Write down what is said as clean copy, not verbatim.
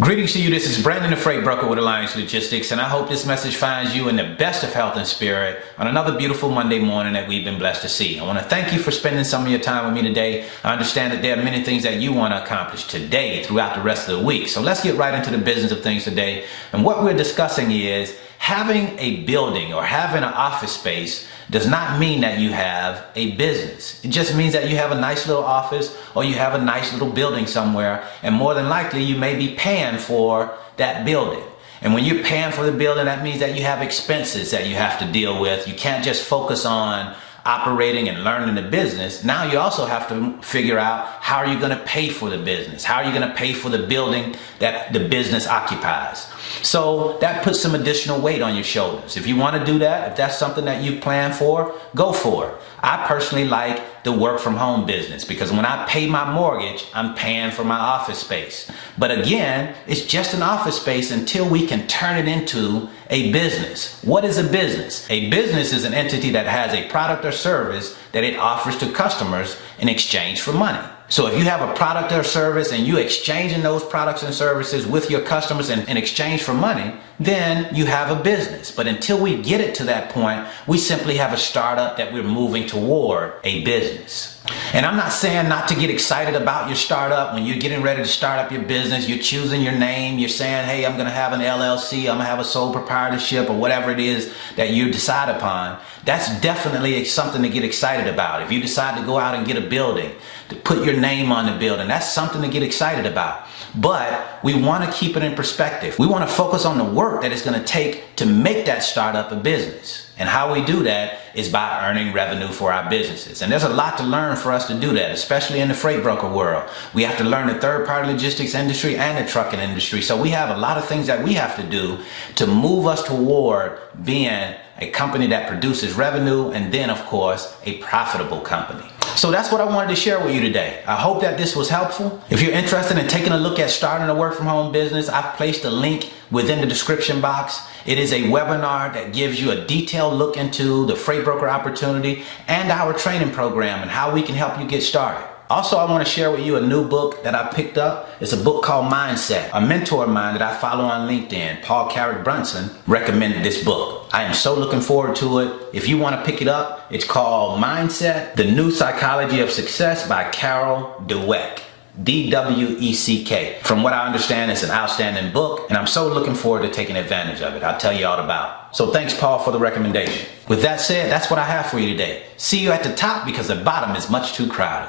Greetings to you. This is Brandon, the freight broker with Alliance Logistics, and I hope this message finds you in the best of health and spirit on another beautiful Monday morning that we've been blessed to see. I want to thank you for spending some of your time with me today. I understand that there are many things that you want to accomplish today throughout the rest of the week. So let's get right into the business of things today. And what we're discussing is having a building or having an office space does not mean that you have a business. It just means that you have a nice little office or you have a nice little building somewhere, and more than likely you may be paying for that building. And when you're paying for the building, that means that you have expenses that you have to deal with. You can't just focus on operating and learning the business. Now you also have to figure out how are you going to pay for the business? How are you going to pay for the building that the business occupies? So that puts some additional weight on your shoulders. If you want to do that, if that's something that you plan for, go for it. I personally like the work from home business because when I pay my mortgage, I'm paying for my office space. But again, it's just an office space until we can turn it into a business. What is a business? A business is an entity that has a product or service that it offers to customers in exchange for money. So if you have a product or service and you're exchanging those products and services with your customers in exchange for money, then you have a business. But until we get it to that point, we simply have a startup that we're moving toward a business. And I'm not saying not to get excited about your startup. When you're getting ready to start up your business, you're choosing your name, you're saying, hey, I'm gonna have an LLC, I'm gonna have a sole proprietorship, or whatever it is that you decide upon. That's definitely something to get excited about. If you decide to go out and get a building, to put your name on the building, that's something to get excited about. But we want to keep it in perspective. We want to focus on the work that it's going to take to make that startup a business. And how we do that is by earning revenue for our businesses. And there's a lot to learn for us to do that, especially in the freight broker world. We have to learn the third-party logistics industry and the trucking industry. So we have a lot of things that we have to do to move us toward being a company that produces revenue and then, of course, a profitable company. So that's what I wanted to share with you today. I hope that this was helpful. If you're interested in taking a look at starting a work from home business, I've placed a link within the description box. It is a webinar that gives you a detailed look into the freight broker opportunity and our training program and how we can help you get started. Also, I want to share with you a new book that I picked up. It's a book called Mindset. A mentor of mine that I follow on LinkedIn, Paul Carrick Brunson, recommended this book. I am so looking forward to it. If you want to pick it up, it's called Mindset, The New Psychology of Success by Carol Dweck. D-W-E-C-K. From what I understand, it's an outstanding book, and I'm so looking forward to taking advantage of it. I'll tell you all about it. So thanks, Paul, for the recommendation. With that said, that's what I have for you today. See you at the top because the bottom is much too crowded.